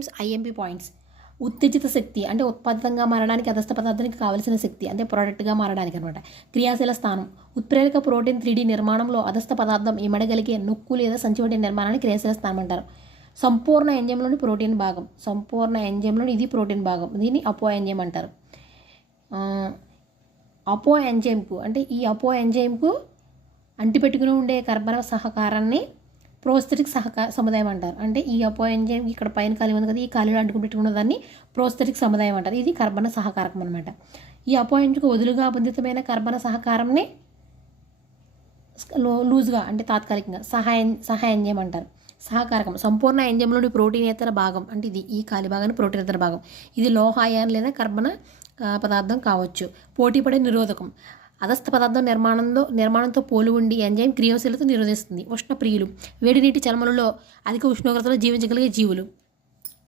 Enzymes IMP points. ఉత్తేజిత శక్తి అంటే ఉత్పాదితంగా మారడానికి అదస్థ పదార్థానికి కావలసిన శక్తి అంటే ప్రోడక్ట్గా మారడానికి అనమాట. క్రియాశీల స్థానం ఉత్ప్రేరక ప్రోటీన్ 3D నిర్మాణంలో అదస్థ పదార్థం ఇమడగలిగే నొక్కు లేదా సంచి వంటి నిర్మాణాన్ని క్రియాశీల స్థానం అంటారు. సంపూర్ణ ఎంజైమ్లోని ప్రోటీన్ భాగం. సంపూర్ణ ఎంజైమ్లోని ఇది ప్రోటీన్ భాగం. దీన్ని అపో ఎంజైమ్ అంటారు. అపో ఎంజైమ్కు అంటే ఈ అపో ఎంజైమ్కు అంటిపెట్టుకుని ఉండే కర్బన సహకారాన్ని ప్రోస్థెటిక్ సముదాయం అంటారు. అంటే ఈ అపో ఎంజైమ్ ఇక్కడ పైన ఖాళీ ఉంది కదా, ఈ ఖాళీలో అంటుకుని పెట్టుకున్న దాన్ని ప్రోస్థెటిక్ సముదాయం అంటారు. ఇది కర్బన సహకారకం అనమాట. ఈ అపో ఎంజైమ్కు వదులుగా బంధితమైన కర్బన సహకారంని లూజ్గా అంటే తాత్కాలికంగా సహాయ ఎంజైమ్ అంటారు. సహకారకం సంపూర్ణ ఎంజైమ్లోని ప్రోటీనేతర భాగం అంటే ఇది ఈ ఖాళీ భాగాన్ని ప్రోటీనేతర భాగం. ఇది లోహాయాన్ లేదా కర్బన పదార్థం కావచ్చు. పోటీపడే నిరోధకం అదస్థ పదార్థం నిర్మాణంతో పోలి ఉండి ఎంజైమ్ క్రియాశీలత నిరోధిస్తుంది. ఉష్ణ ప్రియులు వేడి నీటి చలమలలో అధిక ఉష్ణోగ్రతలో జీవించగలిగే జీవులు.